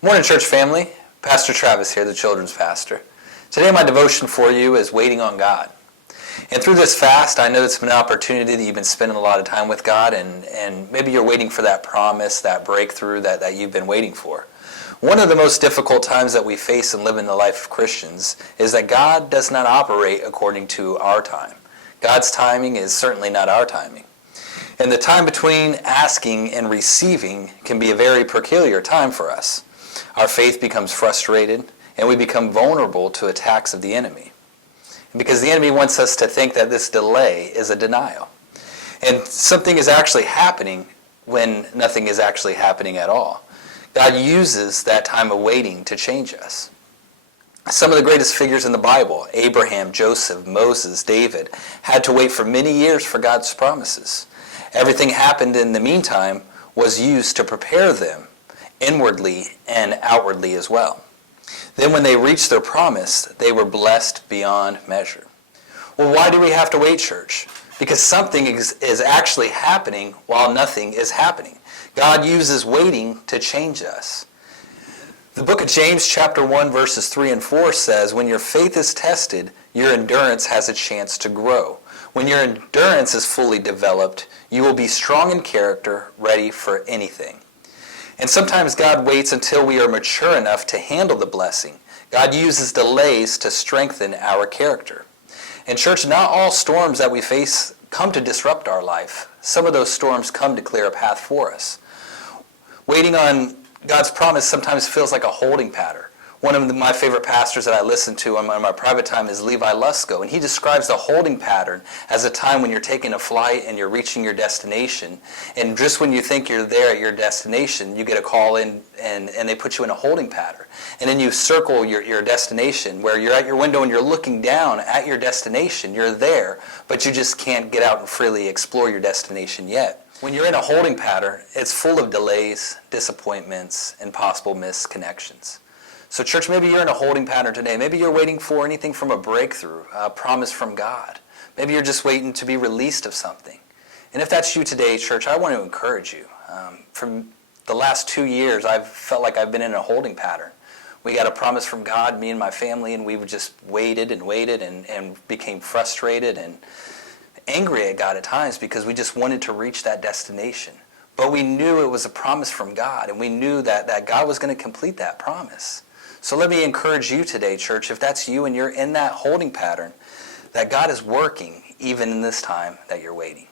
Morning, church family. Pastor Travis here, the children's pastor. Today my devotion for you is waiting on God. And through this fast, I know it's been an opportunity that you've been spending a lot of time with God, and maybe you're waiting for that promise, that breakthrough that you've been waiting for. One of the most difficult times that we face and live in the life of Christians is that God does not operate according to our time. God's timing is certainly not our timing. And the time between asking and receiving can be a very peculiar time for us. Our faith becomes frustrated, and we become vulnerable to attacks of the enemy. Because the enemy wants us to think that this delay is a denial. And something is actually happening when nothing is actually happening at all. God uses that time of waiting to change us. Some of the greatest figures in the Bible, Abraham, Joseph, Moses, David, had to wait for many years for God's promises. Everything happened in the meantime was used to prepare them inwardly and outwardly as well. Then when they reached their promise, they were blessed beyond measure. Well, why do we have to wait, church? Because something is actually happening while nothing is happening. God uses waiting to change us. The book of James chapter 1 verses 3 and 4 says, when your faith is tested, your endurance has a chance to grow. When your endurance is fully developed, you will be strong in character, ready for anything. And sometimes God waits until we are mature enough to handle the blessing. God uses delays to strengthen our character. And church, not all storms that we face come to disrupt our life. Some of those storms come to clear a path for us. Waiting on God's promise sometimes feels like a holding pattern. One of my favorite pastors that I listen to on my private time is Levi Lusko, and he describes the holding pattern as a time when you're taking a flight and you're reaching your destination, and just when you think you're there at your destination, you get a call in and they put you in a holding pattern. And then you circle your destination where you're at your window and you're looking down at your destination. You're there, but you just can't get out and freely explore your destination yet. When you're in a holding pattern, it's full of delays, disappointments, and possible missed connections. So church, maybe you're in a holding pattern today. Maybe you're waiting for anything from a breakthrough, a promise from God. Maybe you're just waiting to be released of something. And if that's you today, church, I want to encourage you. From the last 2 years, I've felt like I've been in a holding pattern. We got a promise from God, me and my family, and we just waited and became frustrated and angry at God at times because we just wanted to reach that destination. But we knew it was a promise from God, and we knew that God was going to complete that promise. So let me encourage you today, church, if that's you and you're in that holding pattern, that God is working even in this time that you're waiting.